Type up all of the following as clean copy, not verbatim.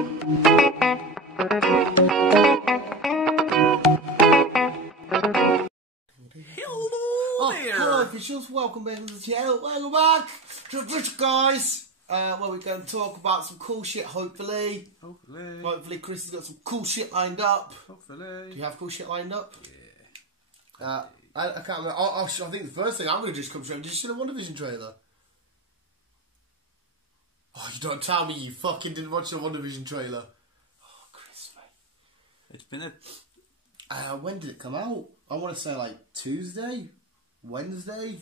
Hello officials, welcome back to the channel, welcome back to Rich Guys, where we're going to talk about some cool shit, hopefully. Hopefully Chris has got some cool shit lined up. Hopefully. Do you have cool shit lined up? Yeah. I can't remember. I think the first thing I'm going to just come straight, did you see the WandaVision trailer? Oh, you don't tell me you fucking didn't watch the WandaVision trailer. Oh, Chris, mate. It's been a... when did it come out? I want to say like Tuesday? Wednesday?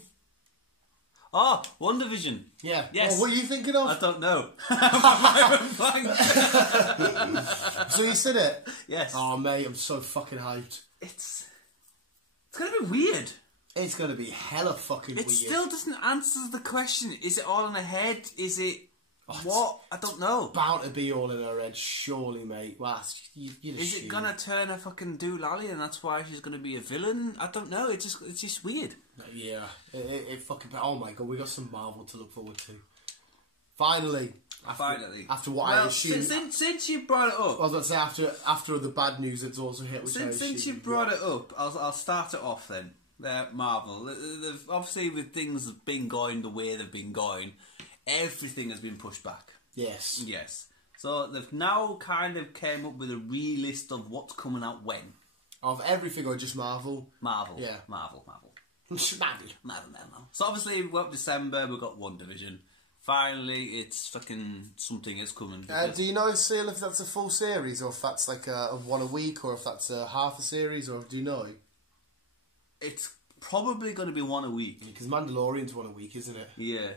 Oh, WandaVision. Yeah. Yes. Oh, what are you thinking of? I don't know. So you said it? Yes. Oh, mate, I'm so fucking hyped. It's going to be weird. It's going to be hella fucking weird. It still doesn't answer the question. Is it all in her head? Is it... what? I don't know. Bound to be all in her head, surely, mate. Well, is it gonna turn her fucking doolally and that's why she's gonna be a villain? I don't know. It's just weird. Yeah, it fucking. Oh my god, we got some Marvel to look forward to. Finally. After what I assumed. Since you brought it up, I was going to say after the bad news that's also hit. Which since you brought it up, I'll start it off then. Marvel. They've, obviously, with things been going the way they've been going. Everything has been pushed back. Yes. Yes. So they've now kind of came up with a re-list of what's coming out when. Of everything or just Marvel? Marvel. Yeah. Marvel. Marvel. So obviously we've got December, we've got WandaVision. Finally, it's fucking something is coming. Do you know, Seal, if that's a full series or if that's like a one a week or if that's a half a series or do you know? It's probably going to be one a week. Because Mandalorian's one a week, isn't it? Yeah.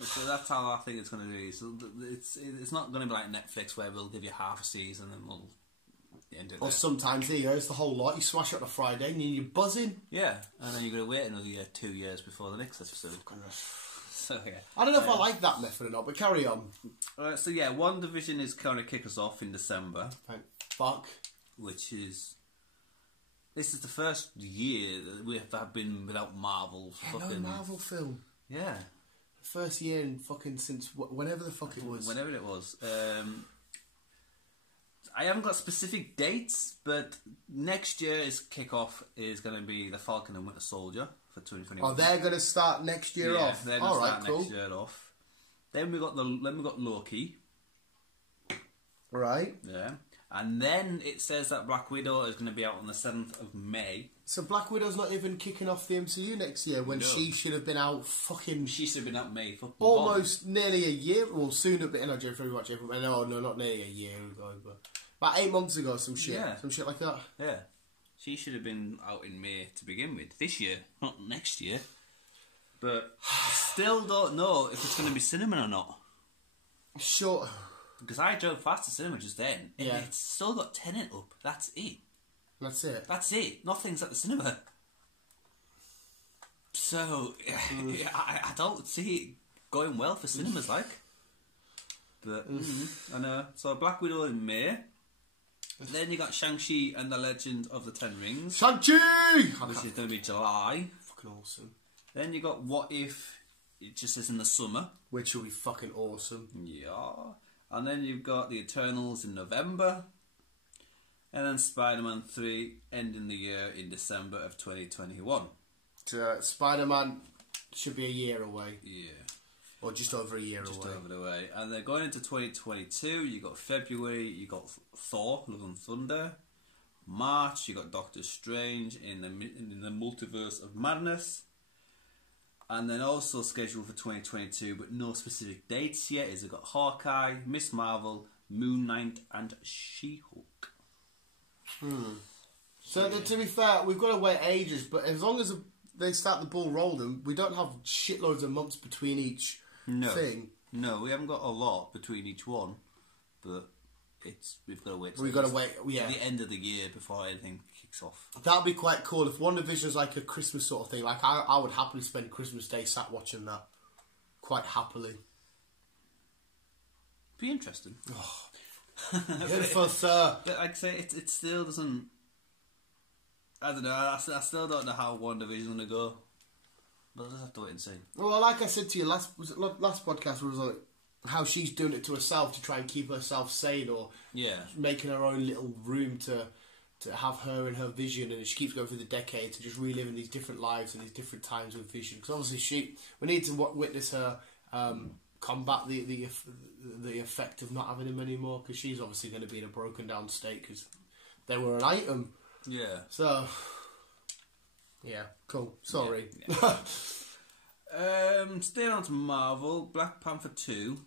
So that's how I think it's going to be. So it's not going to be like Netflix where we'll give you half a season and we'll end it. Or sometimes it's the whole lot. You smash it on a Friday and you're buzzing. Yeah, and then you're going to wait another 2 years before the next episode. So yeah. I don't know if I like that method or not, but carry on. So yeah, WandaVision is going to kick us off in December. Thank fuck. Which is... This is the first year that we have been without Marvel. Yeah, fucking... no Marvel film. Yeah. First year in fucking since whenever the fuck it was. Whenever it was. I haven't got specific dates, but next year's kickoff is going to be the Falcon and Winter Soldier for 2021. Oh, they're going to start next year off. They're going to start next year off. Then we got Loki. Right. Yeah. And then it says that Black Widow is going to be out on the 7th of May. So Black Widow's not even kicking off the MCU next year when she should have been out fucking... She should have been out May. Almost nearly a year. Well, sooner, but no, pretty much April. No, not nearly a year ago, but... About 8 months ago, some shit. Yeah. Some shit like that. Yeah. She should have been out in May to begin with. This year, not next year. But still don't know if it's going to be cinema or not. Sure. Because I drove past the cinema just then, and yeah. It's still got Tenet up. That's it. That's it? That's it. Nothing's at the cinema. So, I don't see it going well for cinemas, like. But, I know. So, Black Widow in May. Then you got Shang-Chi and the Legend of the Ten Rings. Shang-Chi! Which is going to be July. Fucking awesome. Then you got What If It Just Is in the Summer. Which will be fucking awesome. Yeah. And then you've got The Eternals in November. And then Spider-Man 3 ending the year in December of 2021. Spider-Man should be a year away. Yeah. Or just over a year away. Just over the way. And then going into 2022, you got February, you got Thor, Love and Thunder. March, you got Doctor Strange in the Multiverse of Madness. And then also scheduled for 2022, but no specific dates yet, is it got Hawkeye, Miss Marvel, Moon Knight, and She-Hulk. So to be fair, we've got to wait ages, but as long as they start the ball rolling, we don't have shitloads of months between each thing. No, we haven't got a lot between each one, but we've got to wait. We've got to wait, yeah. The end of the year before anything kicks off. That'd be quite cool if WandaVision's like a Christmas sort of thing. Like I would happily spend Christmas Day sat watching that, quite happily. Be interesting. Oh, beautiful, sir. Like I say, it still doesn't. I don't know. I still don't know how WandaVision's gonna go. But let's have to wait and see. Well, like I said to you last podcast, was like how she's doing it to herself to try and keep herself sane, or making her own little room to have her and her Vision, and she keeps going through the decades and just reliving these different lives and these different times with Vision. Because obviously we need to witness her combat the effect of not having him anymore, because she's obviously going to be in a broken down state because they were an item. Yeah. So, yeah, cool. Sorry. Yeah. Staying on to Marvel, Black Panther 2.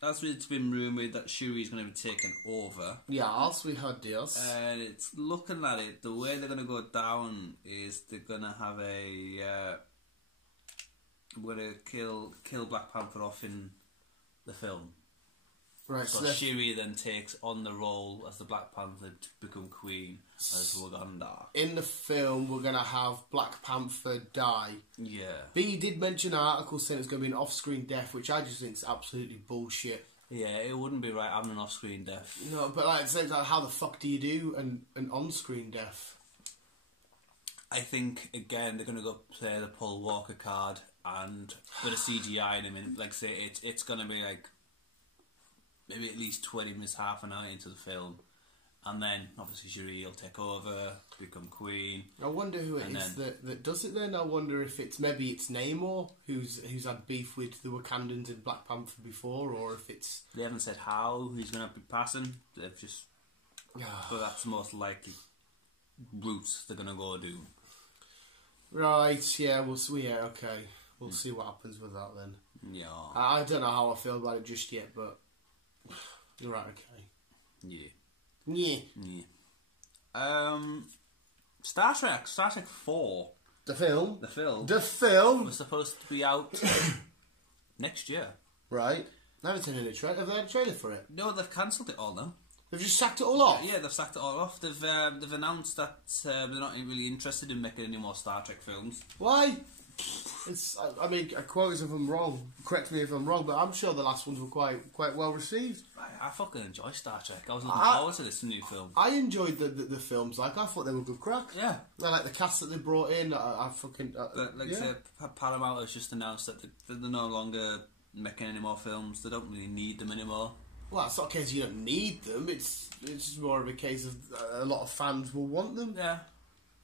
That's it's been rumoured that Shuri's going to be taken over. Yes, we heard this. And it's looking at it, the way they're going to go down is they're going to have we're going to kill Black Panther off in the film. Right, so Shuri then takes on the role as the Black Panther to become Queen as Wakanda. In the film, we're going to have Black Panther die. Yeah. B did mention an article saying it's going to be an off-screen death, which I just think is absolutely bullshit. Yeah, it wouldn't be right having an off-screen death. No, but like, how the fuck do you do an on-screen death? I think, again, they're going to go play the Paul Walker card and put a CGI in him. And, like say, it's going to be like maybe at least 20 minutes, half an hour into the film, and then obviously Shuri will take over, become Queen. I wonder who it is that does it then. I wonder if it's Namor who's had beef with the Wakandans in Black Panther before, or if it's... They haven't said how he's going to be passing. They've just... but that's the most likely route they're going to go do. Right, yeah, we'll see. Yeah, okay. We'll see what happens with that then. Yeah. I don't know how I feel about it just yet, but... You're right, okay. Yeah. Yeah. Yeah. Star Trek 4. The film? The film was supposed to be out next year. Right. I haven't seen any trailer. Have they had a trailer for it? No, they've cancelled it all now. They've just sacked it all off? Yeah, they've sacked it all off. They've announced that they're not really interested in making any more Star Trek films. Why? I mean, quote us if I'm wrong. Correct me if I'm wrong, but I'm sure the last ones were quite well received. I fucking enjoy Star Trek. I was looking forward to this new film. I enjoyed the films. Like, I thought they were good crack. Yeah. I like the cast that they brought in. I fucking... I say, Paramount has just announced that they're no longer making any more films. They don't really need them anymore. Well, it's not a case you don't need them. It's just more of a case of a lot of fans will want them. Yeah.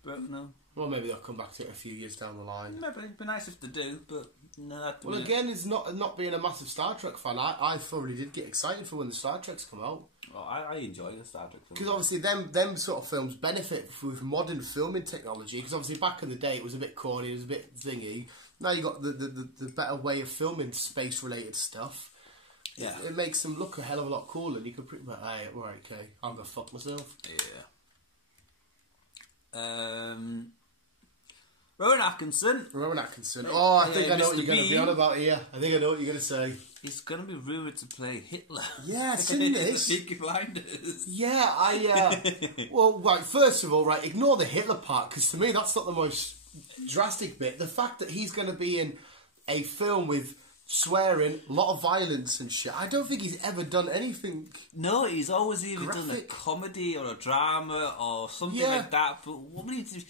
But no. Well, maybe they'll come back to it a few years down the line. Maybe it'd be nice if they do, but no. Well, again, it's not being a massive Star Trek fan. I thoroughly did get excited for when the Star Treks come out. Oh, I enjoy the Star Trek films. Because obviously them sort of films benefit with modern filming technology. Because obviously back in the day it was a bit corny, it was a bit thingy. Now you got the better way of filming space related stuff. Yeah, it makes them look a hell of a lot cooler. And you can pretty much, hey, right, okay, I'm gonna fuck myself. Yeah. Rowan Atkinson. Oh, I think I know what you're going to be on about here. I think I know what you're going to say. He's going to be rumoured to play Hitler. Yeah, I've seen this. Peaky Blinders. Yeah, well, right, first of all, right, ignore the Hitler part, because to me that's not the most drastic bit. The fact that he's going to be in a film with swearing, a lot of violence and shit. I don't think he's ever done anything. No, he's always either done a comedy or a drama or something like that. But what would he do?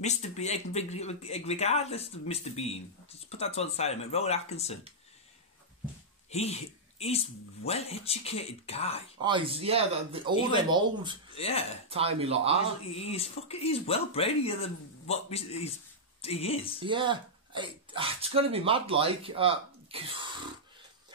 Mr. Bean, regardless of Mr. Bean, just put that to one side. Rowan Atkinson, he's well-educated guy. Oh, he's them old, timey lot are. He's well brainier than what he is. Yeah, it's going to be mad, like.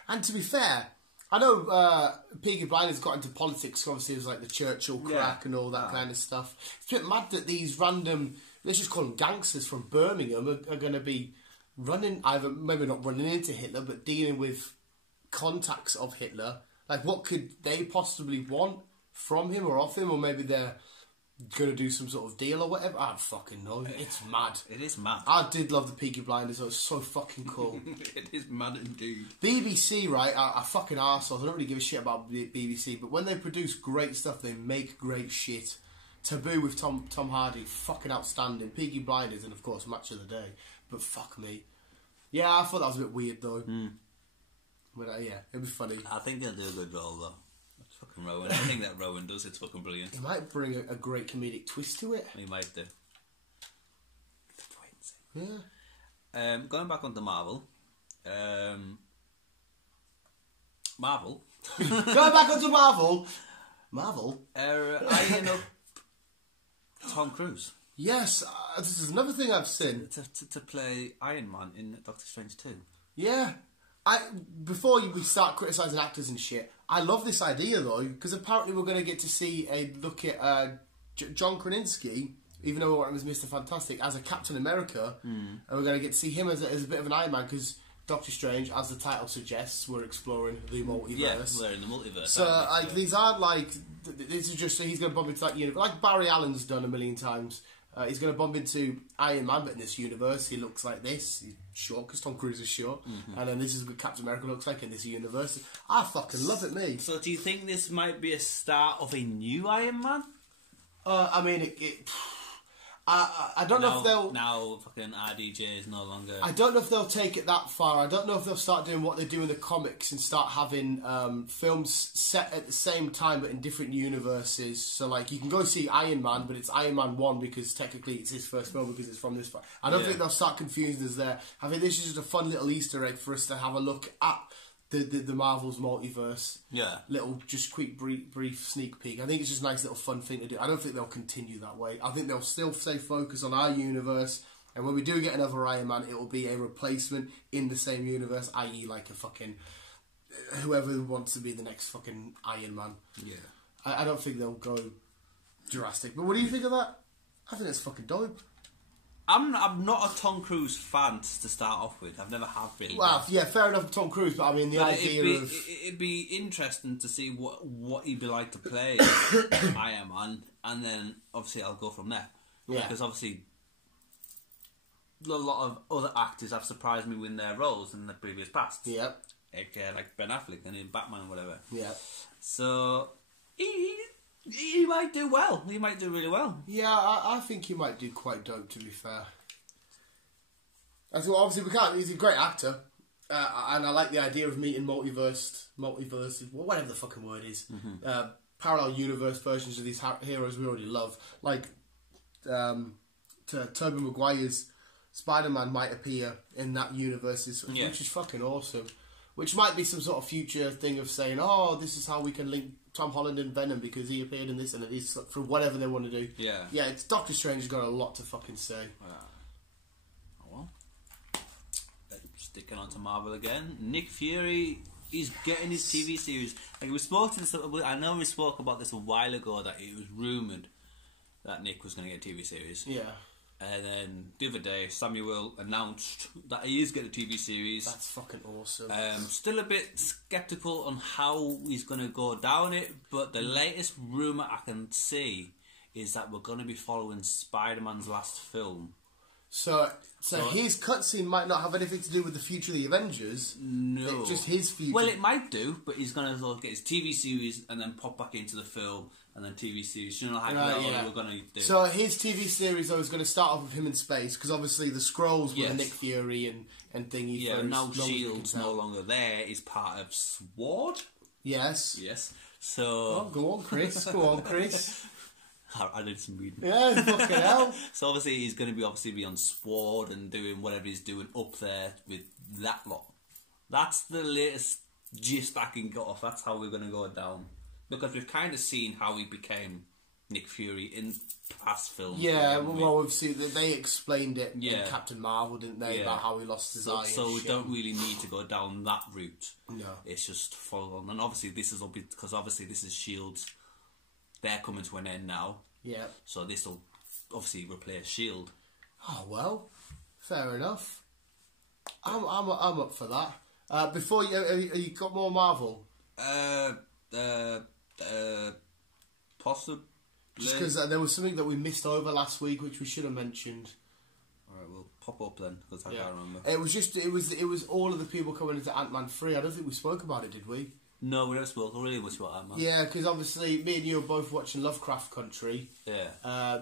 And to be fair, I know Peaky Blinders got into politics. Obviously, it was like the Churchill crack and all that kind of stuff. It's a bit mad that these random, let's just call them gangsters from Birmingham, are going to be running, either maybe not running into Hitler, but dealing with contacts of Hitler. Like, what could they possibly want from him or off him? Or maybe they're going to do some sort of deal or whatever. I don't fucking know. It's mad. It is mad. I did love the Peaky Blinders. It was so fucking cool. It is mad indeed. BBC, right, are fucking arseholes. I don't really give a shit about BBC, but when they produce great stuff, they make great shit. Taboo with Tom Hardy, fucking outstanding. Peaky Blinders, and of course, Match of the Day. But fuck me. Yeah, I thought that was a bit weird, though. But yeah, it was funny. I think they'll do a good role, though. Fucking Rowan. Anything that Rowan does, it's fucking brilliant. He might bring a great comedic twist to it. He might do. Yeah. Going back onto Marvel, Marvel. Going back onto Marvel. Marvel? Eyeing up Tom Cruise. Yes, this is another thing I've seen. To play Iron Man in Doctor Strange 2. Yeah. Before we start criticising actors and shit, I love this idea though, because apparently we're going to get to see a look at John Krasinski, even though we want him as Mr. Fantastic, as a Captain America, and we're going to get to see him as a bit of an Iron Man, because Doctor Strange, as the title suggests, we're exploring the multiverse. Yeah, we're in the multiverse. So these aren't like, this is just so he's going to bump into that universe, like Barry Allen's done a million times. He's going to bump into Iron Man, but in this universe he looks like this. He's short, because Tom Cruise is short. And then this is what Captain America looks like in this universe. I fucking love it, me. So do you think this might be a start of a new Iron Man? I mean, I don't know if they'll... Now fucking RDJ is no longer... I don't know if they'll take it that far. I don't know if they'll start doing what they do in the comics and start having films set at the same time but in different universes. So, like, you can go see Iron Man, but it's Iron Man 1 because technically it's his first film because it's from this... I don't think they'll start confusing us there. I think this is just a fun little Easter egg for us to have a look at the Marvel's multiverse. Yeah. Little, just quick, brief sneak peek. I think it's just a nice little fun thing to do. I don't think they'll continue that way. I think they'll still stay focused on our universe. And when we do get another Iron Man, it will be a replacement in the same universe, i.e. like a fucking... whoever wants to be the next fucking Iron Man. Yeah. I don't think they'll go drastic. But what do you think of that? I think that's fucking dope. I'm not a Tom Cruise fan to start off with. I've never have really. Well, yeah, fair enough, Tom Cruise, but I mean the idea of it'd be interesting to see what he'd be like to play Iron Man, and then obviously I'll go from there. Yeah, because obviously a lot of other actors have surprised me with their roles in the previous past. Yeah, like Ben Affleck and in Batman or whatever. Yeah, so he might do well. He might do really well. Yeah, I think he might do quite dope, to be fair. And so obviously we can't... He's a great actor. And I like the idea of meeting multiverses, whatever the fucking word is. Parallel universe versions of these heroes we already love. Like, Tobey Maguire's Spider-Man might appear in that universe, which is fucking awesome. Which might be some sort of future thing of saying, oh, this is how we can link Tom Holland and Venom because he appeared in this and it is for whatever they want to do. Yeah. Yeah, it's Doctor Strange has got a lot to fucking say. Oh well. Sticking on to Marvel again. Nick Fury is getting his TV series. Like I know we spoke about this a while ago that it was rumoured that Nick was going to get a TV series. Yeah. And then the other day, Samuel announced that he is getting a TV series. That's fucking awesome. Still a bit sceptical on how he's going to go down it, but the latest rumour I can see is that we're going to be following Spider-Man's last film. So his cutscene might not have anything to do with the future of the Avengers. No. It's just his future. Well, it might do, but he's going to get his TV series and then pop back into the film. And then TV series, you know how we're going to do. So his TV series, though, is going to start off with him in space, because obviously the Skrulls were Nick Fury and thingy. Yeah, now S.H.I.E.L.'s no longer there, is part of SWORD. Yes. Yes. So... Oh, go on, Chris. Go on, Chris. I did some reading. Yeah, fucking hell. So obviously he's going to be on SWORD and doing whatever he's doing up there with that lot. That's the latest gist I can get off. That's how we're going to go down. Because we've kind of seen how he became Nick Fury in past films. Yeah, well, we've seen that they explained it in Captain Marvel, didn't they? Yeah. About how he lost his eye. So we don't really need to go down that route. No, it's just follow on. And obviously this is because obviously this is S.H.I.E.L.'s. They're coming to an end now. Yeah. So this will obviously replace S.H.I.E.L.D. Oh well, fair enough. I'm up for that. Before you got more Marvel. Possibly. Just because there was something that we missed over last week, which we should have mentioned. Alright, we'll pop up then, because I can't remember. It was all of the people coming into Ant-Man 3. I don't think we spoke about it, did we? No, we never spoke really much about Ant-Man. Yeah, because obviously me and you are both watching Lovecraft Country. Yeah.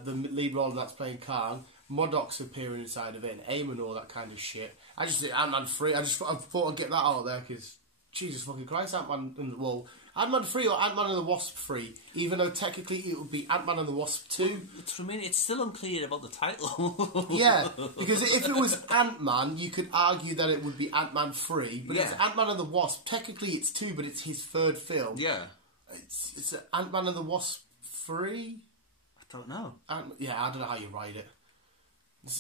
The lead role in that's playing Kang. Modoc's appearing inside of it, and AIM and all that kind of shit. I just think Ant-Man 3. I thought I'd get that out there, because Jesus fucking Christ, Ant-Man Ant-Man 3 or Ant-Man and the Wasp 3, even though technically it would be Ant-Man and the Wasp 2. For me, it's still unclear about the title. Yeah, because if it was Ant-Man, you could argue that it would be Ant-Man 3, but it's Ant-Man and the Wasp. Technically it's 2, but it's his third film. Yeah. It's Ant-Man and the Wasp 3? I don't know. I don't know how you write it.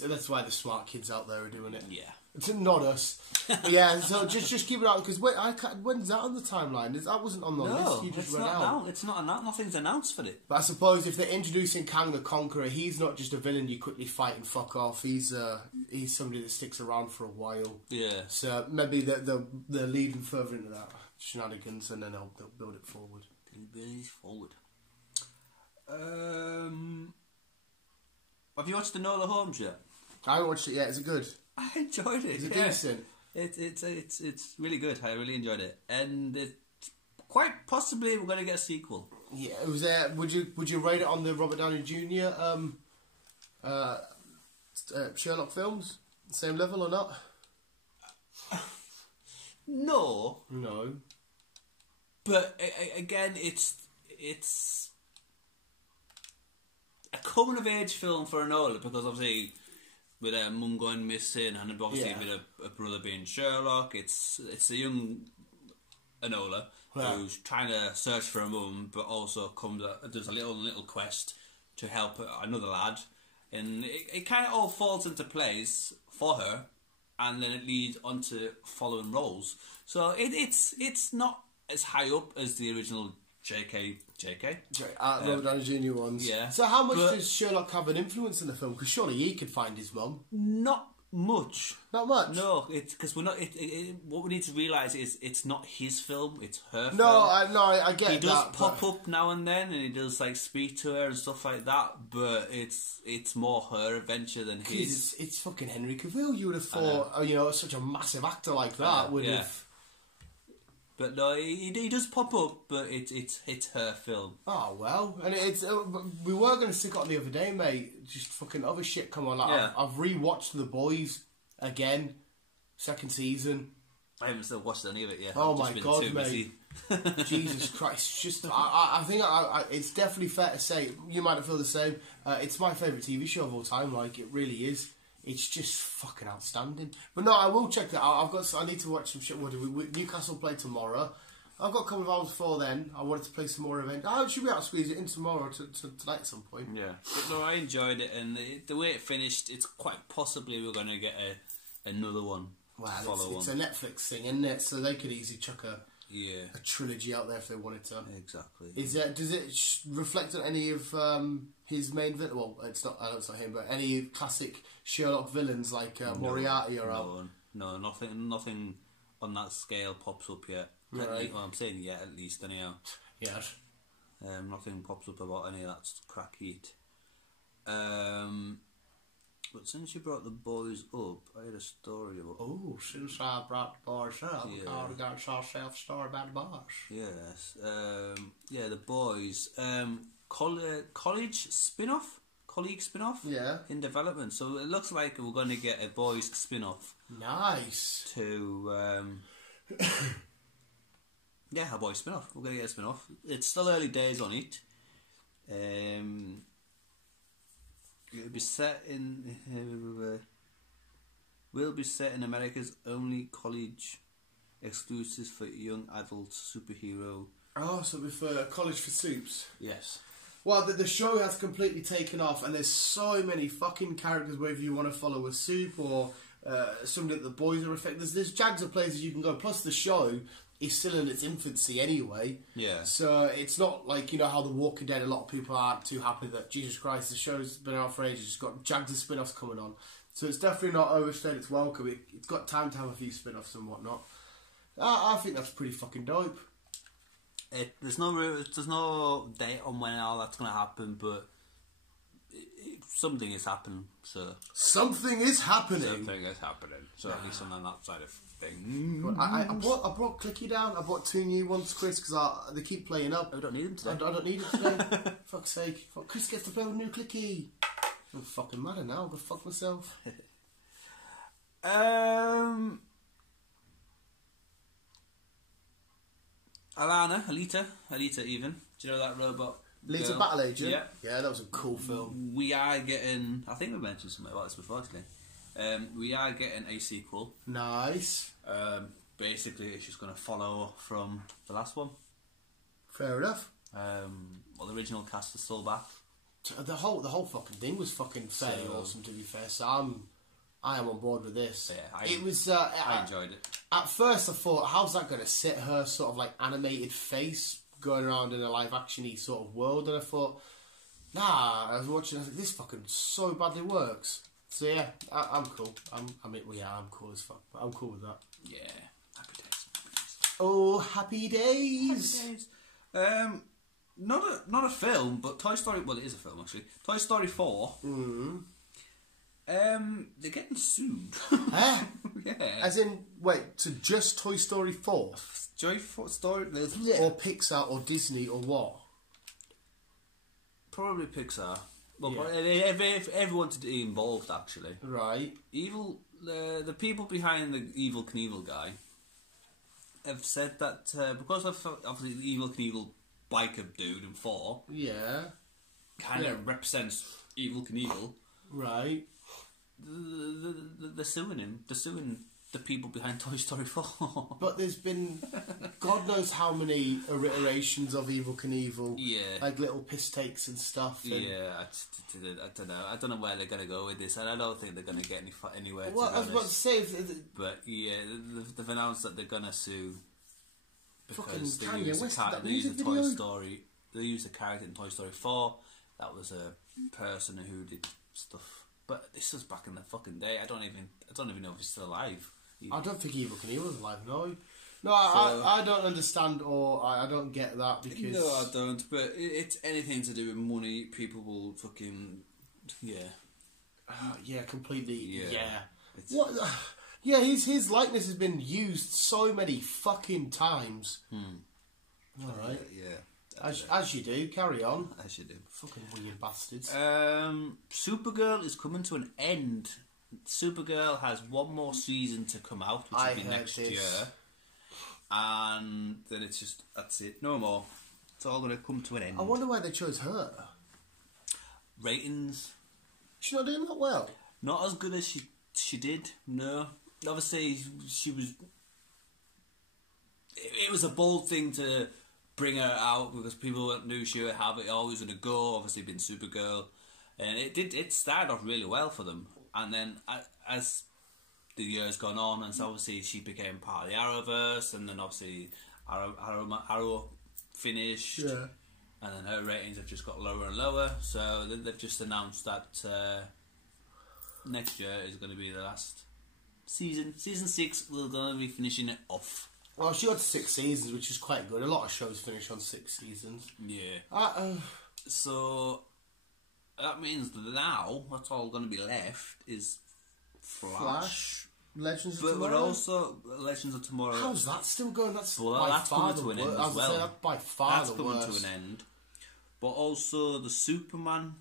That's why the smart kids out there are doing it. Yeah. It's not us. But yeah, so just keep it out, because when's that on the timeline? That wasn't on the list, you just read out. It's not announced. Nothing's announced for it. But I suppose if they're introducing Kang the Conqueror, he's not just a villain you quickly fight and fuck off. He's somebody that sticks around for a while. Yeah. So maybe they're leading further into that shenanigans, and then they'll build it forward. Have you watched the Nola Holmes yet? I haven't watched it yet. Is it good? I enjoyed it. Is it decent? It's really good. I really enjoyed it, and quite possibly we're going to get a sequel. Yeah, it was there. Would you rate it on the Robert Downey Jr. Sherlock films? Same level or not? No. But again, it's a coming of age film for Enola, because obviously with her mum going missing, and obviously with a brother being Sherlock, it's a young Enola who's trying to search for her mum, but also does a little quest to help another lad, and it kind of all falls into place for her, and then it leads on to following roles. So it's not as high up as the original JK. Robert Downey Jr. ones. Yeah. So how much does Sherlock have an influence in the film? Because surely he could find his mum. Not much. Not much? No, because we're not. What we need to realise is it's not his film, it's her film. I get that. He does pop up now and then, and he does like speak to her and stuff like that, but it's more her adventure than his. It's fucking Henry Cavill. You would have thought, such a massive actor like that would have... But no, he does pop up, but it's her film. Oh well, and we were going to stick it on the other day, mate. Just fucking other shit come on. I've rewatched The Boys again, second season. I haven't still watched any of it yet. Oh my god, mate! Jesus Christ! Just I think it's definitely fair to say, you might feel the same. It's my favourite TV show of all time. Like, it really is. It's just fucking outstanding. But no, I will check that out. I need to watch some shit. Newcastle play tomorrow. I've got a couple of hours before then. I wanted to play some more event. I should be able to squeeze it in tomorrow tonight at some point. Yeah. But no, I enjoyed it, and the way it finished, it's quite possibly we're going to get another one. Well, it's a Netflix thing, isn't it? So they could easily chuck a trilogy out there if they wanted to. Exactly. Does it reflect on any of his main villain? Well, it's not. I know it's not him, but any classic Sherlock villains like Moriarty or no, nothing on that scale pops up yet. Right. Well, I'm saying yet, at least anyhow. Yes. Nothing pops up about any of that crack yet. But since you brought The Boys up, I had a story about... Oh, since I brought The Boys up, I got yourself a story about The Boys. Yes. The Boys. College spin-off? Colleague spin-off? Yeah. In development. So it looks like we're going to get a Boys spin-off. Nice. To... a Boys spin-off. We're going to get a spin-off. It's still early days on it. It'll be set in. Will be set in America's only college exclusive for young adult superhero. Oh, so with College for Soups. Yes. Well, the show has completely taken off, and there's so many fucking characters. Whether you want to follow a Soup or somebody that the boys are affected, there's jags of places you can go. Plus, the show is still in its infancy anyway. Yeah. So it's not like, how The Walking Dead, a lot of people aren't too happy that, Jesus Christ, the show's been out for ages, it's got jags of spin-offs coming on. So it's definitely not overstayed its welcome. It's got time to have a few spin-offs and whatnot. I think that's pretty fucking dope. There's no date on when all that's going to happen, but something is happening, so... Something is happening! So at least on that side of thing. I brought Clicky down. I brought 2 new ones, Chris, because they keep playing up. I don't need them today. I don't need it today. Fuck's sake. Chris gets to play with new Clicky. I'm fucking mad now. I'm going to fuck myself. Alita even. Do you know that robot? Alita Battle Agent? Yeah. Yeah, that was a cool film. We are getting... I think we mentioned something about this before today. We are getting a sequel. Nice. Basically, it's just going to follow from the last one. Fair enough. Well, the original cast is still back. The whole fucking thing was fucking fairly awesome, to be fair. So I am on board with this. Yeah, I enjoyed it. At first, I thought, how's that going to sit her sort of like animated face going around in a live actiony sort of world? And I thought, nah. I was watching. I was like, this fucking so badly works. So yeah, I'm cool. I'm cool as fuck. But I'm cool with that. Yeah, happy days. Oh, happy days. Happy days. Not a film, but Toy Story. Well, it is a film actually. Toy Story 4. Mm. They're getting sued. Huh? Yeah. As in, wait, to just Toy Story 4? Toy Story. Or Pixar or Disney or what? Probably Pixar. Well, everyone to be involved actually. Right. The people behind the Evel Knievel guy have said that because of obviously the Evel Knievel biker dude in 4, yeah, kind of represents Evel Knievel. Right. They're suing him. They're suing the people behind Toy Story 4. But there's been God knows how many iterations of Evel Knievel. Yeah. Like little piss takes and stuff. And yeah, I don't know. I don't know where they're going to go with this, and I don't think they're going to get anywhere. Well, I was about to say... But yeah, they've announced that they're going to sue because they use a Toy Story. They used a character in Toy Story 4. That was a person who did stuff. But this was back in the fucking day. I don't even know if he's still alive. I don't think Evel Knievel's alive. No, I don't understand, or I don't get that because no, I don't. But it's anything to do with money. People will fucking completely yeah. What? Yeah, his likeness has been used so many fucking times. All right, yeah. As you do, carry on. As you do. Fucking weird bastards. Supergirl is coming to an end. Supergirl has one more season to come out, which will be next year. And then that's it. No more. It's all going to come to an end. I wonder why they chose her. Ratings. She's not doing that well. Not as good as she did, no. Obviously, she was... It was a bold thing to bring her out because people knew she would have it always going to go. Obviously, been Supergirl, and it started off really well for them. And then as the years gone on, and so obviously she became part of the Arrowverse, and then obviously Arrow finished, and then her ratings have just got lower and lower. So they've just announced that next year is going to be the last season. Season 6, we're going to be finishing it off. Well, she got 6 seasons, which is quite good. A lot of shows finish on 6 seasons. Yeah. So that means that now what's all going to be left is Flash, Legends of Tomorrow. Tomorrow. But also Legends of Tomorrow. How's that still going? That's that's coming to an end as well. That's by far the worst. That's coming to an end. But also the Superman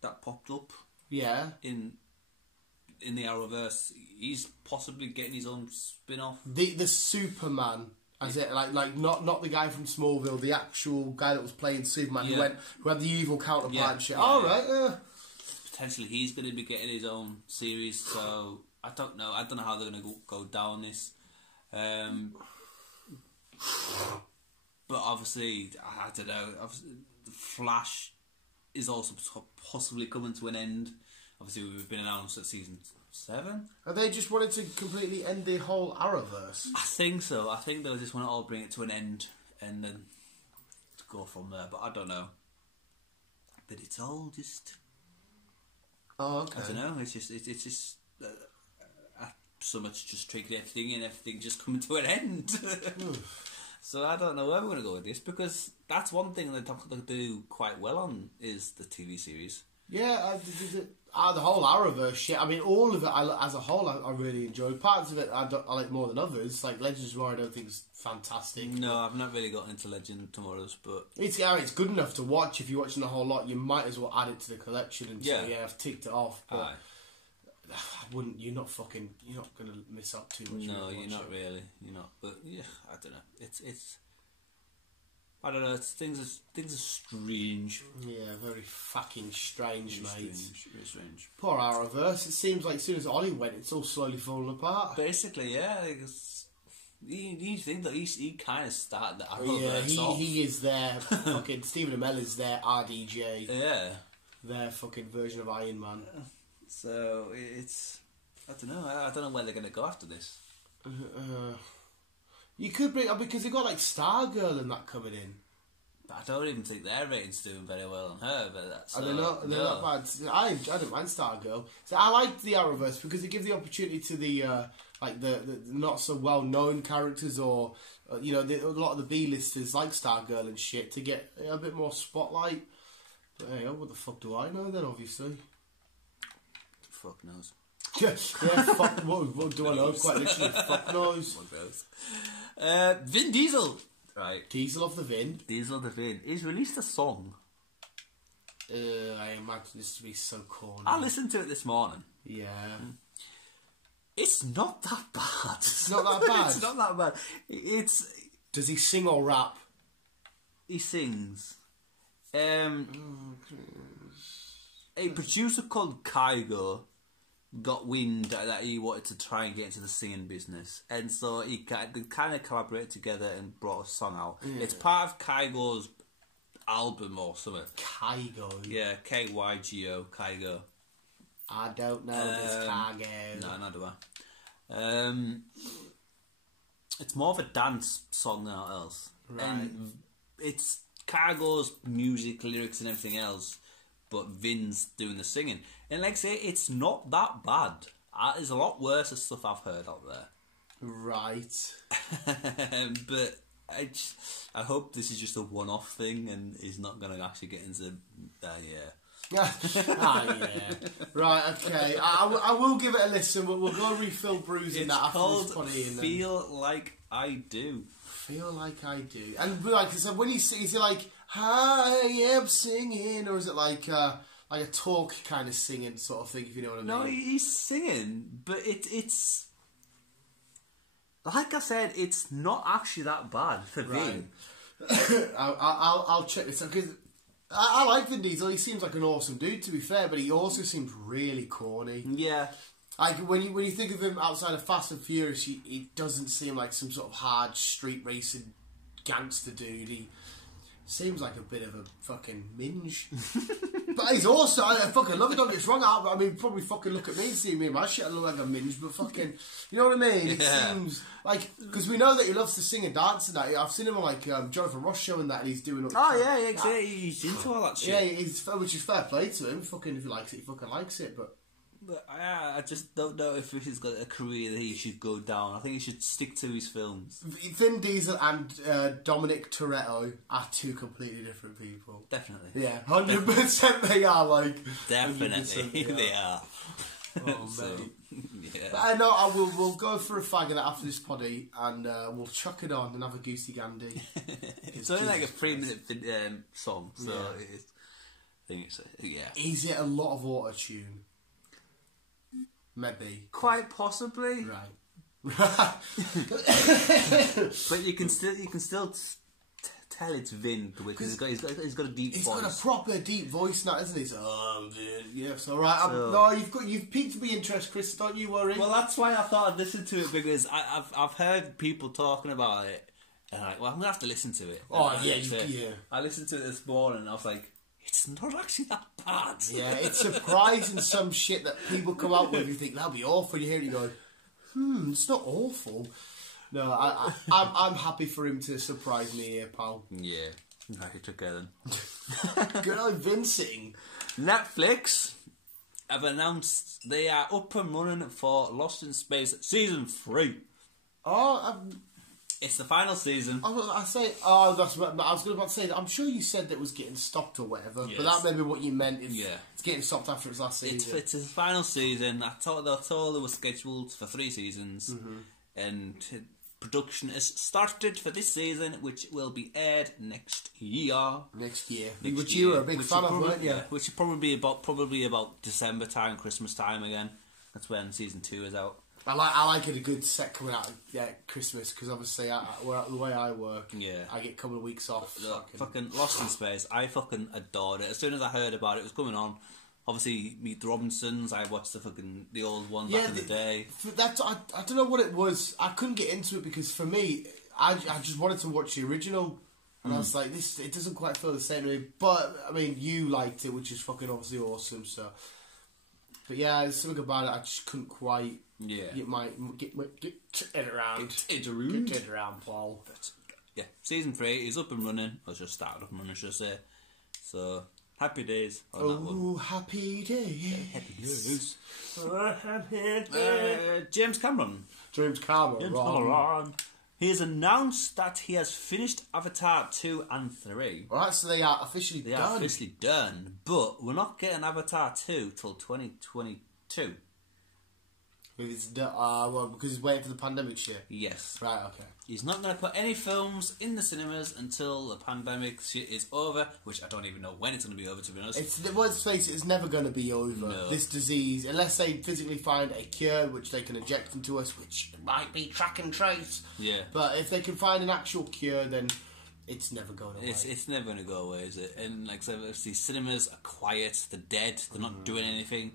that popped up. Yeah. In the Arrowverse, he's possibly getting his own spin-off. The Superman, as it like not the guy from Smallville, the actual guy that was playing Superman who had the evil counterpart and shit. Right. Potentially he's going to be getting his own series. So I don't know how they're going to go down this. But obviously, I don't know. The Flash is also possibly coming to an end. Obviously, we've been announced at season 7. Are they just wanted to completely end the whole Arrowverse? I think so. I think they'll just want to all bring it to an end and then to go from there. But I don't know. But it's all just... Oh, okay. I don't know. It's just so much just triggered everything and everything just coming to an end. So I don't know where we're going to go with this because that's one thing they do quite well on is the TV series. Yeah, the whole Arrowverse shit. I mean, all of it as a whole, I really enjoyed. Parts of it I like more than others. Like Legends of Tomorrow, I don't think is fantastic. No, I've not really gotten into Legend of Tomorrow's, but it's good enough to watch. If you're watching the whole lot, you might as well add it to the collection and say, I've ticked it off. But I wouldn't. You're not going to miss out too much. No, you're not really. You're not. But yeah, I don't know. I don't know. Things are strange. Yeah, very fucking strange, Very mate. strange. Very strange. Poor Arrowverse. It seems like as soon as Ollie went, it's all slowly falling apart. Basically, yeah. You think that he kind of started the Arrowverse off. He is their fucking Stephen Amell is their RDJ. Yeah. Their fucking version of Iron Man. So it's I don't know. I don't know where they're going to go after this. You could bring up because they got like Stargirl and that coming in. I don't even think their rating's doing very well on her. But that's They're not bad. I don't mind Stargirl. So I like the Arrowverse because it gives the opportunity to the not so well known characters or a lot of the B-listers like Stargirl and shit to get a bit more spotlight. But hey, what the fuck do I know then? Obviously, fuck knows. yeah, fuck. What do I know? Quite literally, fuck knows. Vin Diesel, right? Diesel of the Vin. Diesel of the Vin. He's released a song. I imagine this to be so corny. I listened to it this morning. Yeah. It's not that bad. It's not that bad. It's not that bad. It's. Does he sing or rap? He sings. A producer called Kygo got wind that he wanted to try and get into the singing business, and so they kind of collaborated together and brought a song out. Yeah. It's part of Kygo's album or something. Kygo? Yeah, Kygo, Kygo. I don't know this Kygo. No, neither do I. It's more of a dance song than anything else. Right. And it's Kygo's music, lyrics and everything else, but Vin's doing the singing. And like I say, it's not that bad. There's a lot worse of stuff I've heard out there. Right. But I hope this is just a one-off thing and he's not going to actually get into... yeah. Right, okay. I will give it a listen. We'll go refill bruising that after this potty. Feel Like I Do. Feel Like I Do. And like I said, when you sing, is it like, I am singing, or is it like a talk kind of singing sort of thing, if you know what I mean? No, he's singing, but it's... Like I said, it's not actually that bad for Vin. I'll check this out, because I like Vin Diesel. He seems like an awesome dude, to be fair, but he also seems really corny. Yeah. Like, when you think of him outside of Fast and Furious, he doesn't seem like some sort of hard street racing gangster dude. He seems like a bit of a fucking minge. But he's also, I fucking love it, don't get us wrong. I mean, probably fucking look at me and see me and my shit, I look like a minge, but fucking, you know what I mean? It seems like, because we know that he loves to sing and dance and that. I've seen him on like Jonathan Ross show and that, and he's doing exactly. He's into all that shit. Yeah, which is fair play to him. Fucking, if he likes it, he fucking likes it, but I just don't know if he's got a career that he should go down. I think he should stick to his films. Vin Diesel and Dominic Toretto are two completely different people. Definitely. Yeah, 100% they are, like... Definitely, they are. Oh, so, mate. Yeah. But I know we'll go for a fag of that after this poddy, and we'll chuck it on and have a goosey gandy. It's only like a 3-minute song, so it's... I think it's... Yeah. Is it a lot of auto-tune? Maybe. Quite possibly. Right. But you can still tell it's Vin because he's got a deep voice. He's got a proper deep voice now, isn't he? So, Vin. Yes, all right. No, you've piqued my interest, Chris. Don't you worry. Well, that's why I thought I'd listen to it, because I've heard people talking about it, and I'm like, well, I'm gonna have to listen to it. Oh yeah. I listened to it this morning, and I was like, it's not actually that bad. Yeah, it's surprising some shit that people come out with. You think that'll be awful. You hear it, you go, it's not awful. No, I'm happy for him to surprise me here, pal. Yeah, right, okay then. Good old Vincing. Netflix have announced they are up and running for Lost in Space Season 3. Oh, it's the final season. I was about to say that. I'm sure you said that it was getting stopped or whatever, yes. But that may be what you meant. It's getting stopped after its last season. It's the final season. I thought it was scheduled for 3 seasons, and production is started for this season, which will be aired next year. Which you were a big fan of, weren't you? Which will probably be about December time, Christmas time again. That's when season 2 is out. I like it a good set coming out at Christmas because obviously the way I work, I get a couple of weeks off. Fucking Lost in Space, I fucking adored it. As soon as I heard about it, it was coming on. Obviously, Meet the Robinsons. I watched the old one back in the day. I don't know what it was. I couldn't get into it because for me, I just wanted to watch the original, and I was like, it doesn't quite feel the same to me. But I mean, you liked it, which is fucking obviously awesome. So, but yeah, there's something about it I just couldn't quite. Yeah, get it around. Get it around, Paul. But, yeah, season 3 is up and running. I just started up and running, should I say? So. Happy days. Happy days. Happy days. Happy days. James Cameron. He has announced that he has finished Avatar 2 and 3. Alright, so they are officially done. They are officially done, but we're not getting Avatar 2 till 2022. It's well, because he's waiting for the pandemic shit. Yes. Right, okay. He's not going to put any films in the cinemas until the pandemic shit is over, which I don't even know when it's going to be over, to be honest. Let's face it, it's never going to be over. No. This disease, unless they physically find a cure, which they can inject into us, which might be track and trace. Yeah. But if they can find an actual cure, then it's never going away. It's never going to go away, is it? And like I said, these cinemas are quiet, they're dead, they're not doing anything.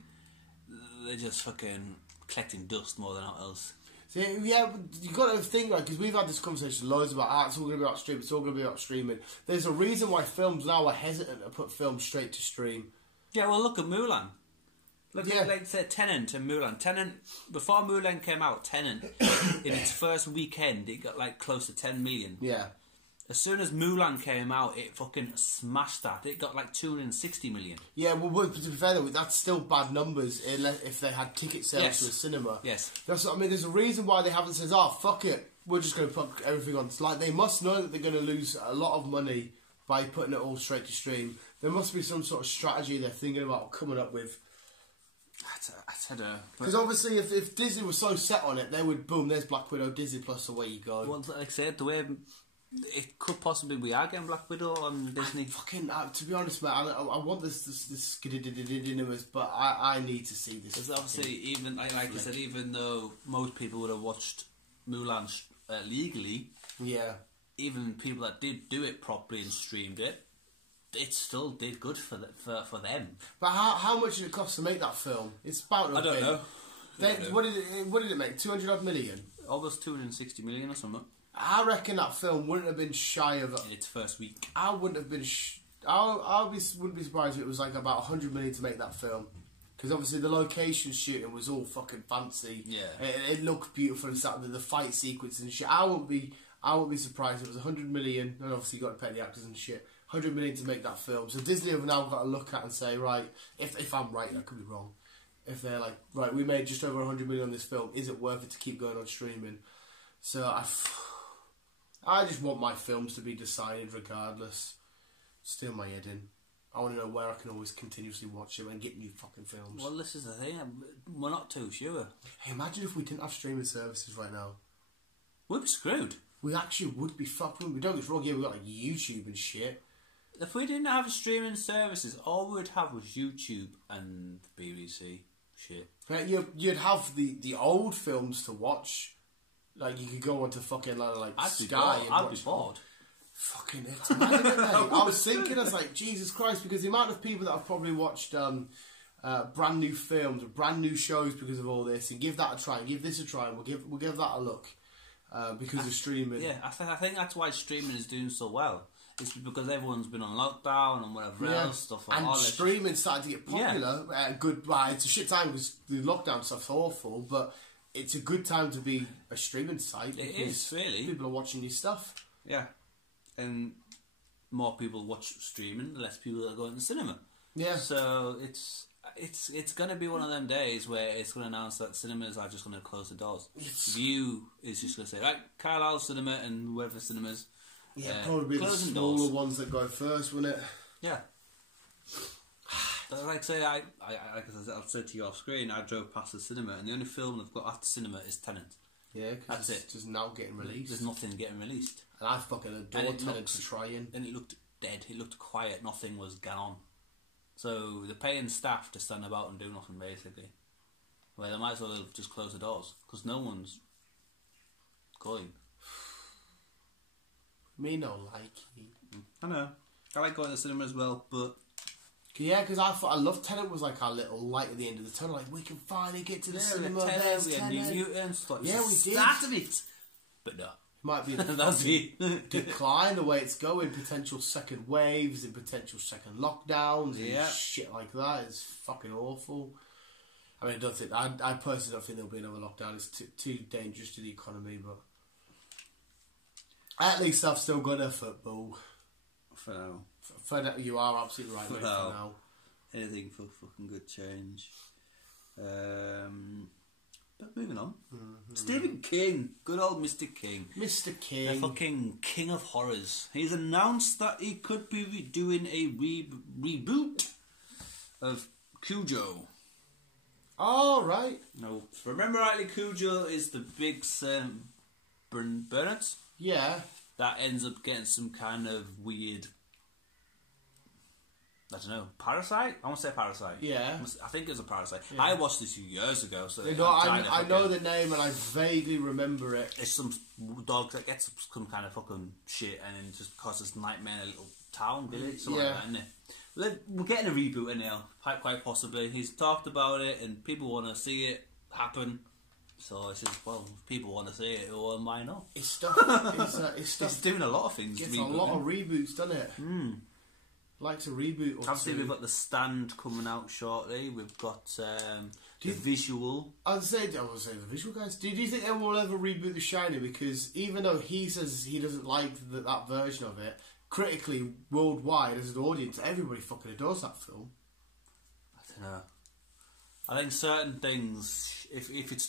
They're just fucking collecting dust more than anything else. So, yeah, you got to think, right, because we've had this conversation loads about it's all going to be about streaming, it's all going to be about streaming. There's a reason why films now are hesitant to put films straight to stream. Yeah, well, look at Mulan. Look at, like, say, Tenet and Mulan. Tenet, before Mulan came out, Tenet, in its first weekend, it got, like, close to 10 million. Yeah. As soon as Mulan came out, it fucking smashed that. It got like 260 million. Yeah, well, to be fair though, that's still bad numbers if they had ticket sales to a cinema. Yes. That's what I mean. There's a reason why they haven't said, "Oh, fuck it, we're just going to put everything on." It's like they must know that they're going to lose a lot of money by putting it all straight to stream. There must be some sort of strategy they're thinking about coming up with. I don't know. Because obviously, if Disney was so set on it, they would boom. There's Black Widow, Disney Plus, away you go. Well, like I said, the way. It could possibly we are getting Black Widow on Disney. To be honest, man, I want this but I need to see this. Because obviously, even like I said, even though most people would have watched Mulan legally, even people that did do it properly and streamed it, it still did good for them. But how much did it cost to make that film? It's about I don't know. What did it make? 200 odd million? Almost 260 million or something. I reckon that film wouldn't have been shy of in its first week. I wouldn't have been. Wouldn't be surprised if it was like about 100 million to make that film, because obviously the location shooting was all fucking fancy. Yeah, it looked beautiful and stuff. The fight sequence and shit. I wouldn't be surprised if it was 100 million. And obviously you got to pay the actors and shit. 100 million to make that film. So Disney have now got to look at and say, right, if I'm right, I could be wrong. If they're like, right, we made just over 100 million on this film, is it worth it to keep going on streaming? So I just want my films to be decided regardless. Steal my head in. I want to know where I can always continuously watch them and get new fucking films. Well, this is the thing. We're not too sure. Hey, imagine if we didn't have streaming services right now. We'd be screwed. We actually would be fucked. We don't get wrong. Yeah, we got like YouTube and shit. If we didn't have streaming services, all we'd have was YouTube and BBC shit. Yeah, you'd have the old films to watch. Like, you could go onto fucking like Sky and I'd be bored. Fucking it. Imagine it, mate. I was thinking, I was like, Jesus Christ, because the amount of people that have probably watched brand new films or brand new shows because of all this, and give that a try, and give this a try, and we'll give that a look because of streaming. Yeah, I think that's why streaming is doing so well. It's because everyone's been on lockdown and whatever else stuff. And streaming started to get popular. It's a shit time because the lockdown stuff's awful, but it's a good time to be a streaming site. It is, really. People are watching your stuff. Yeah. And more people watch streaming, less people are going to the cinema. Yeah. So it's going to be one of them days where it's going to announce that cinemas are just going to close the doors. View is just going to say, right, Carlisle Cinema and whatever cinemas. Yeah, probably the smaller ones that go first, wouldn't it? Yeah. But like I say, I said to you off screen, I drove past the cinema, and the only film they've got at the cinema is Tenet. Yeah, because it's just now getting released. There's nothing getting released. And I fucking adore Tenet to try in. And it looked dead. It looked quiet. Nothing was going on. So they're paying staff to stand about and do nothing, basically. Well, they might as well have just closed the doors because no one's going. Me no like it. I know. I like going to the cinema as well, but yeah, because I loved Tenet was like our little light at the end of the tunnel. Like we can finally get to the cinema. There's we had New Mutants. Like, yeah, we did. Started it, but no. Might be the decline the way it's going. Potential second waves and potential second lockdowns and shit like that. It's fucking awful. I mean, I personally don't think there'll be another lockdown. It's too dangerous to the economy, but at least I've still got a football. For now. For now, you are absolutely right, mate, for now. Anything for fucking good change. But moving on. Mm-hmm. Stephen King. Good old Mr. King. Mr. King. The fucking king of horrors. He's announced that he could be doing a reboot of Cujo. Oh, right. No, if I remember rightly, Cujo is the big Bernard. Yeah. That ends up getting some kind of weird, I don't know, parasite? I want to say parasite. Yeah. I think it was a parasite. Yeah. I watched this years ago. So I know the name and I vaguely remember it. It's some dog that gets some kind of fucking shit and then just causes nightmare in a little town, village, something like that, isn't it? We're getting a reboot in now, quite possibly. He's talked about it and people want to see it happen. So I said, well, if people want to see it, well, why not? It's stuff. It's doing a lot of things. It's a lot of reboots, doesn't it? Like to reboot. Obviously, we've got The Stand coming out shortly. We've got the Visual. I would say the Visual guys. Do you think they will ever reboot The Shining? Because even though he says he doesn't like that version of it, critically worldwide as an audience, everybody fucking adores that film. I don't know. I think certain things, if it's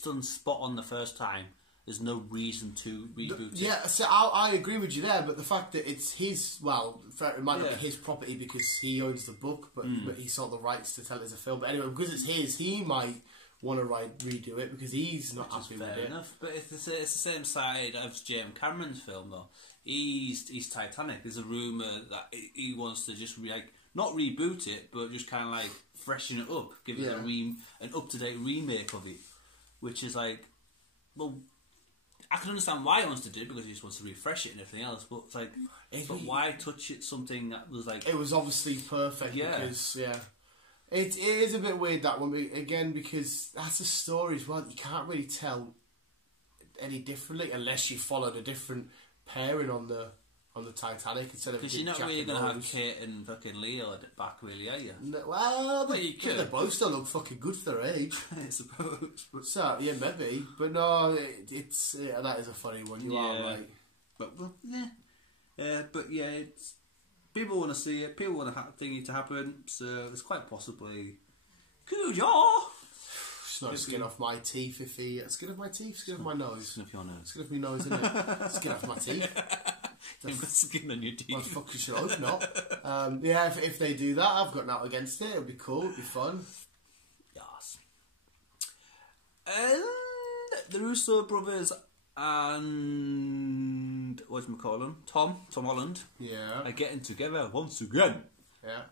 done spot on the first time, there's no reason to reboot it. Yeah, so I agree with you there, but the fact that it's his, well, it might not be his property because he owns the book, but he sold the rights to tell it as a film. But anyway, because it's his, he might want to redo it because he's not happy with it. Enough. But it's the same side as James Cameron's film, though. He's Titanic. There's a rumour that he wants to just not reboot it, but just kind of like freshen it up, give it an up-to-date remake of it, which is like, well, I can understand why he wants to do it because he just wants to refresh it and everything else, but it's like, but why touch it something that was like... It was obviously perfect because, it is a bit weird that one, again, because that's a story as well. You can't really tell any differently unless you followed a different pairing on the Titanic instead of... Because you're not really going to have Kate and fucking Leo back, really, are you? No, well, they both still look fucking good for their age. I suppose. So, yeah, maybe. But no, it's that is a funny one. You are right. But, well, but yeah, it's... People want to see it. People want it to happen. So, it's quite possibly... Cujo! It's not skin off my teeth if he... Skin off my teeth? Skin off my nose? Skin off your nose. Skin off my nose, isn't it? Skin off my teeth. You've got skin on your teeth. Well, fuck, you should hope not. If they do that, I've got nothing against it. It'll be cool. It'll be fun. Yes. And the Russo brothers and Tom Holland. Yeah. Are getting together once again. Yeah.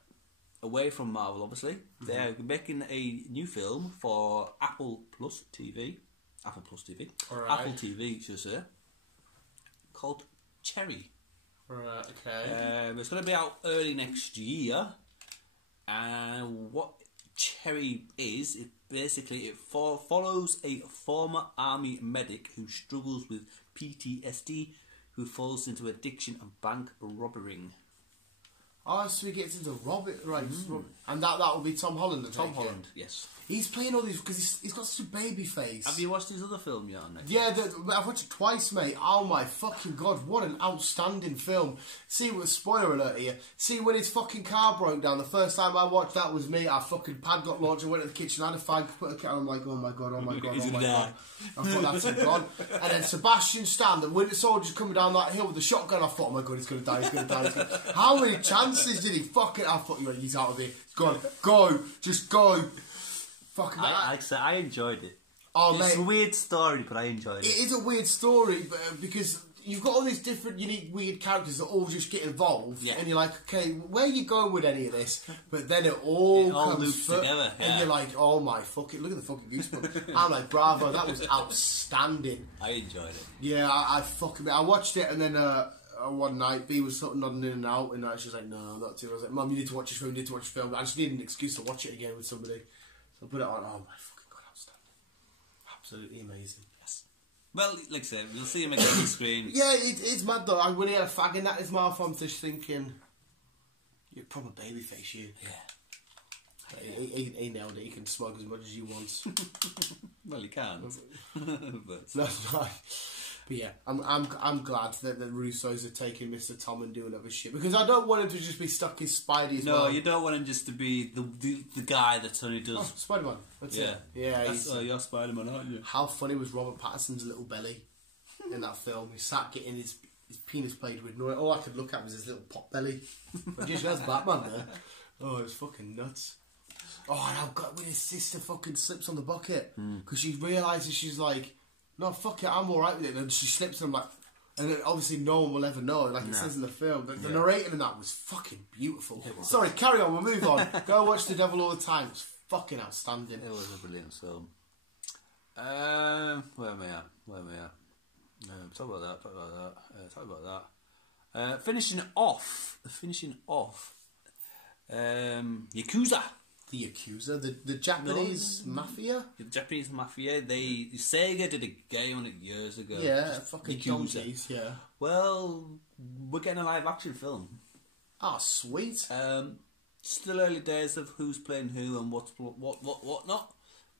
Away from Marvel, obviously. Mm-hmm. They're making a new film for Apple Plus TV. Apple TV, should I say. Called Cherry. Right, okay. It's going to be out early next year. And what Cherry is, it follows a former army medic who struggles with PTSD, who falls into addiction and bank robbing. Oh, so he gets into Robert, right? And that will be Tom Holland. Tom Holland, yes. He's playing all these because he's got such a baby face. Have you watched his other film yet? Yeah, I've watched it twice, mate. Oh my fucking god, what an outstanding film! See, with spoiler alert here. See, when his fucking car broke down, the first time I watched that was me. Our fucking pad got launched. I went to the kitchen, I had to put a cat. I'm like, oh my god, oh my god, oh my god. I thought that's him gone. And then Sebastian Stan, the Winter Soldier's coming down that hill with the shotgun. I thought, oh my god, he's gonna die. He's gonna die. How many chances did he fucking? I thought, he's out of here. Go, just go. Fucking I enjoyed it. Oh, it's a weird story, but I enjoyed it. It is a weird story, because you've got all these different, unique, weird characters that all just get involved, Yeah. and you're like, okay, where are you going with any of this? But then it all comes loops together, and you're like, oh my fucking, look at the fucking goosebumps. I'm like, bravo, that was outstanding. I enjoyed it. Yeah, I watched it, and then one night B was sort of nodding in and out, and she was like, no, not too. I was like, Mum, you need to watch this film. You need to watch this film. I just needed an excuse to watch it again with somebody, so I put it on. Oh my fucking god, outstanding, absolutely amazing. Well, like I said, we'll see him again on the screen. Yeah, it's mad though. When he had a fag in that his mouth, I'm just thinking, you're a proper babyface, you. Yeah. He nailed it. He can smoke as much as he wants. Well, he can't. But That's right. But yeah, I'm glad that the Russos are taking Mr. Tom and doing other shit, because I don't want him to just be stuck as Spidey as well. No, you don't want him just to be the guy that only does. Oh, Spider-Man. That's it. Yeah, you're Spider-Man, aren't you? How funny was Robert Pattinson's little belly in that film? He sat getting his penis played with. All I could look at was his little pot belly. But just that's Batman there. Oh, it was fucking nuts. Oh, and I've got when his sister fucking slips on the bucket because she realises she's like, no, fuck it, I'm alright with it. And she slips and I'm like, and then obviously no one will ever know, like it says in the film. The narrating in that was fucking beautiful. Sorry, carry on, we'll move on. Go watch The Devil All the Time. It's fucking outstanding. It was a brilliant film. Where am I at? Talk about that. Finishing off. Yakuza. The Yakuza, the Japanese mafia? The Japanese mafia, Sega did a game on it years ago. Yeah, fucking donkeys, yeah. Well, we're getting a live action film. Oh, sweet. Still early days of who's playing who and what not.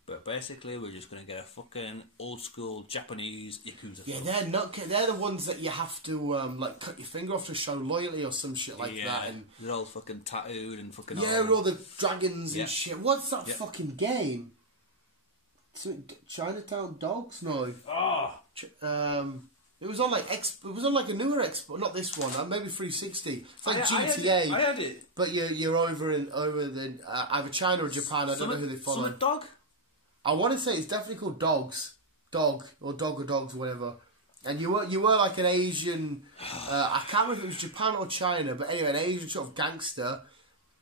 But basically, we're just going to get a fucking old school Japanese Yakuza film. Yeah, they're the ones that you have to like cut your finger off to show loyalty or some shit like that. And they're all fucking tattooed and fucking. Yeah, with all the dragons and shit. What's that fucking game? Chinatown Dogs? No. It was on like it was on like a newer Xbox, not this one. Maybe 360. It's like GTA. I had it. But you're over the either China or Japan. I don't know who they follow. Summit Dog. I want to say it's definitely called Dogs, Dog or Dogs, or whatever. And you were like an Asian. I can't remember if it was Japan or China, but anyway, an Asian sort of gangster.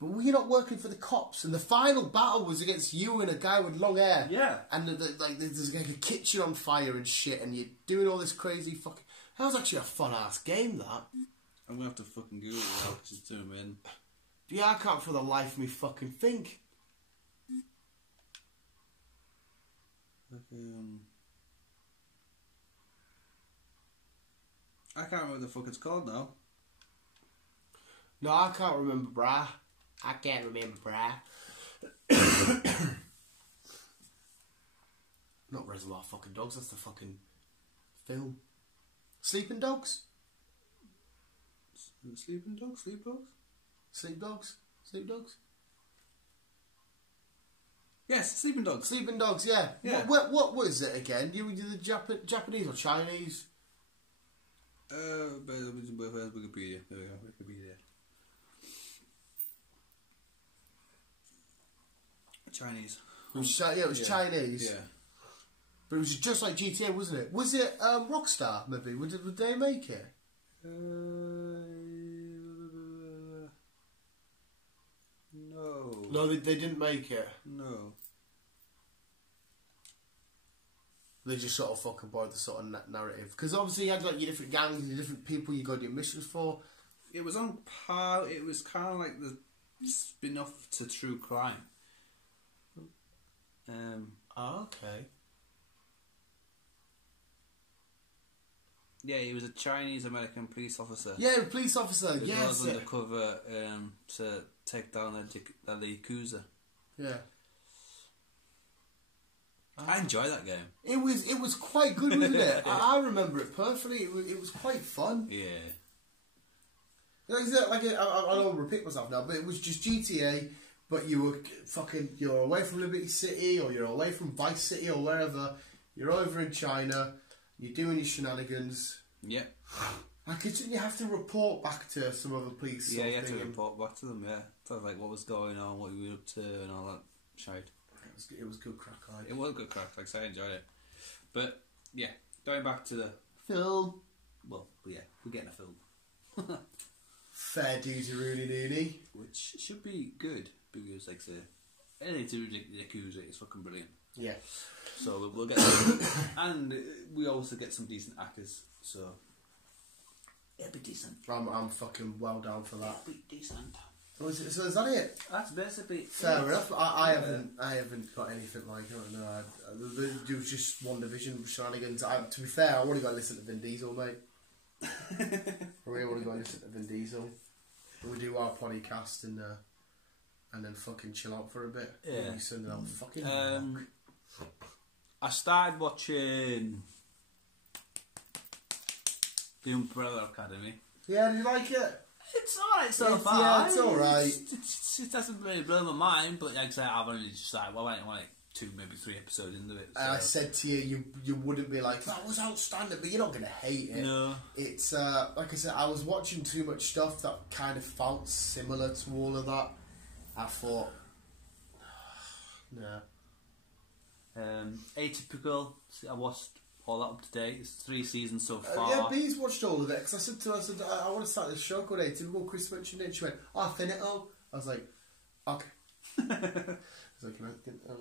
But were you not working for the cops? And the final battle was against you and a guy with long hair. Yeah. And there's like a kitchen on fire and shit, and you're doing all this crazy fucking. That was actually a fun ass game. That. I'm gonna have to fucking Google it now to zoom in. Yeah, I can't for the life of me fucking think. I can't remember what the fuck it's called now. No, I can't remember, brah. I can't remember, brah. Not Reservoir fucking Dogs, that's the fucking film. Sleeping Dogs? Sleeping Dogs? Sleep Dogs? Sleep Dogs? Sleep Dogs? Yes, Sleeping Dogs. Sleeping Dogs, yeah. What was it again? You did the Japanese or Chinese? Wikipedia. There we go, Wikipedia. Chinese. It was Chinese. Yeah. But it was just like GTA, wasn't it? Was it Rockstar, maybe? Would they make it? No. No, they didn't make it. No. They just sort of fucking borrowed the sort of narrative. Because obviously you had like your different gangs, your different people you got your missions for. It was on par, it was kind of like the spin-off to True Crime. Okay. Yeah, he was a Chinese-American police officer. Yeah, police officer, He yes. goes undercover to take down the Yakuza. Yeah. I enjoy that game. It was quite good, wasn't it? I remember it perfectly. It was quite fun. Yeah. I don't repeat myself now, but it was just GTA, but you're away from Liberty City, or you're away from Vice City, or wherever. You're over in China. You're doing your shenanigans. Yeah. You have to report back to some other police. Yeah, you have to report back to them, yeah. So like what was going on, what you were up to, and all that shite. It was good crack, It was good crack, like I said, I enjoyed it. But, yeah, going back to the film. Well, but yeah, we're getting a film. Fair dues, Rooney Nooney. Which should be good, because, like I say, anything to do with Yakuza is fucking brilliant. Yeah. So we'll get that. And we also get some decent actors, so it'll be decent. I'm fucking well down for that. It'll be decent. So is that it? That's basically fair enough. I haven't got anything like I don't know. There was just one division shenanigans. To be fair, I want to go listen to Vin Diesel, mate. I really want to go listen to Vin Diesel. We do our podcast and then fucking chill out for a bit. Yeah. We send it out fucking. I started watching The Umbrella Academy. Yeah, did you like it? It's alright so far. Yeah, it's alright. It doesn't really blow my mind, but like I said, I've only just started. Well, I went like 2, maybe 3 episodes into it. So. I said to you wouldn't be like, that was outstanding, but you're not going to hate it. No. It's, like I said, I was watching too much stuff that kind of felt similar to all of that. I thought, no. Atypical. I watched all that up to date. It's 3 seasons so far. Yeah, Bee's watched all of it, because I said to her, I want to start this show called Atypical. Chris mentioned it, and she went, oh, finito. I was like, okay. I was like, can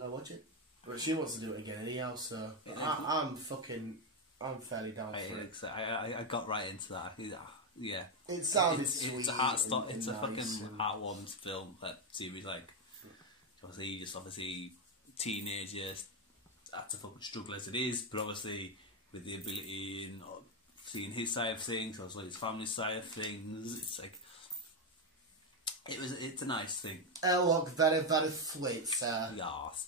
I watch it? But she wants to do it again anyhow, so I'm fairly down for it. I got right into that. Yeah. It sounded sweet. It's a heart it's a nice fucking heartwarming film, that series. Like, obviously teenagers have to fucking struggle as it is, but obviously with the ability and seeing his side of things, also his family side of things, it's like it's a nice thing. Look, very, very sweet, sir. Yes.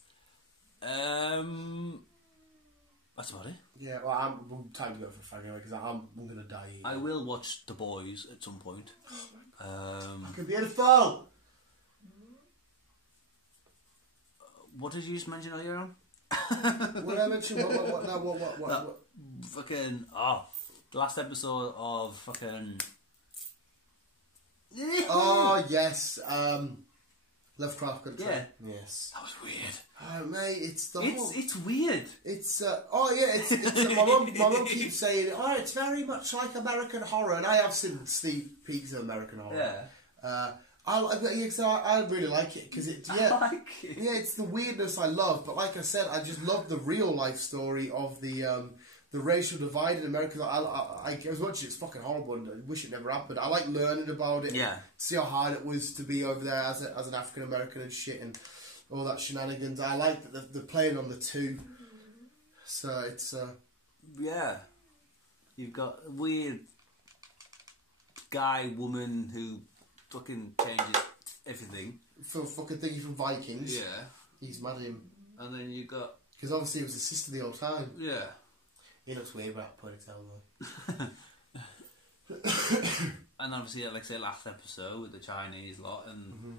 That's about it. Yeah, well, I'm time to go for a fag anyway, because I'm going to die. I will watch The Boys at some point. Fucking beautiful! What did you just mention earlier on? What did I mention? What? Fucking, the last episode of fucking... Oh, yes, Lovecraft Country. Yeah. Yes. That was weird. Oh, mate, it's weird. It's my mum keeps saying, oh, it's very much like American horror, and I have seen sneak peeks of American horror. Yeah. I really like it, because I like it. Yeah, it's the weirdness I love, but like I said, I just love the real life story of the racial divide in America. I was watching it, it's fucking horrible, and I wish it never happened. I like learning about it. Yeah. See how hard it was to be over there as an African American and shit, and all that shenanigans. I like that they're playing on the two. So it's yeah. You've got a weird guy, woman who fucking changes everything. For fucking thinking from Vikings. Yeah. He's mad at him. And then you got... Because obviously he was his sister the whole time. Yeah. He looks weird without ponytail though. And obviously, like I say, last episode with the Chinese lot, and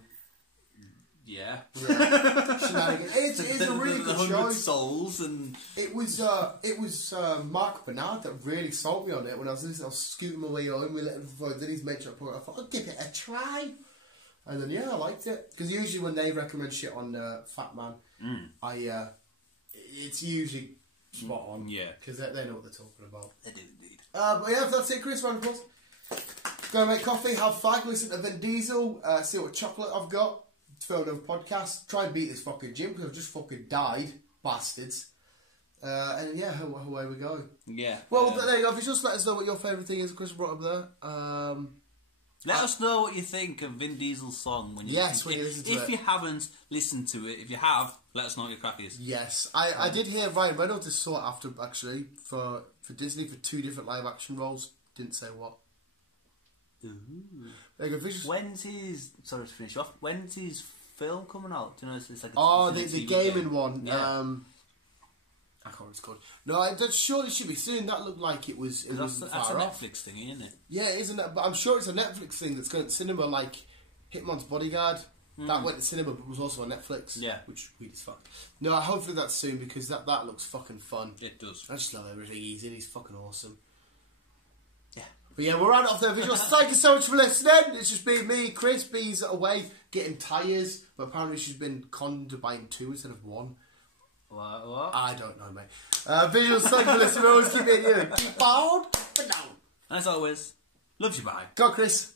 yeah. Shenanigans. It's a really good show. Souls, and it was Mark Bernard that really sold me on it when I was listening. I was scooting my way home with it before then he's mentioned it. I thought I'll give it a try, and then I liked it, because usually when they recommend shit on Fat Man, it's usually spot on. Yeah, because they know what they're talking about. They do indeed. But yeah, that's it, Chris. Round of applause. Go and make coffee, have fag, listen to Vin Diesel, see what chocolate I've got. Film another podcast. Try and beat this fucking gym, because I've just fucking died, bastards. And yeah, away we go. Yeah. Well, there you go. If you just let us know what your favourite thing is, Chris brought up there. Let us know what you think of Vin Diesel's song when you listen to it. If you haven't listened to it, if you have, let us know what your crack is. Yes, I did hear Ryan Reynolds is sought after actually for Disney for 2 different live action roles. Didn't say what. Ooh. There you go. When's his... Sorry to finish off. When's his film coming out? Do you know it's like the gaming one. Yeah. I can't remember what it's called. No, that surely should be soon. That looked like it was. That's a off. Netflix thing, isn't it? Yeah, isn't it? But I'm sure it's a Netflix thing that's going to cinema, like Hitman's Bodyguard. That went to cinema, but was also on Netflix. Yeah, which is weird as fuck. No, hopefully that's soon, because that looks fucking fun. It does. I just love everything he's in. He's fucking awesome. Yeah. But yeah, we're out off there. Visuals. Thank you so much for listening. It's just been me, Chris. B's away getting tyres, but apparently she's been conned to buying 2 instead of 1. What? I don't know, mate. Visuals. Thank you for listening. We always keep it here. Keep bold, but no. And as always, loves you, bye. Go, Chris.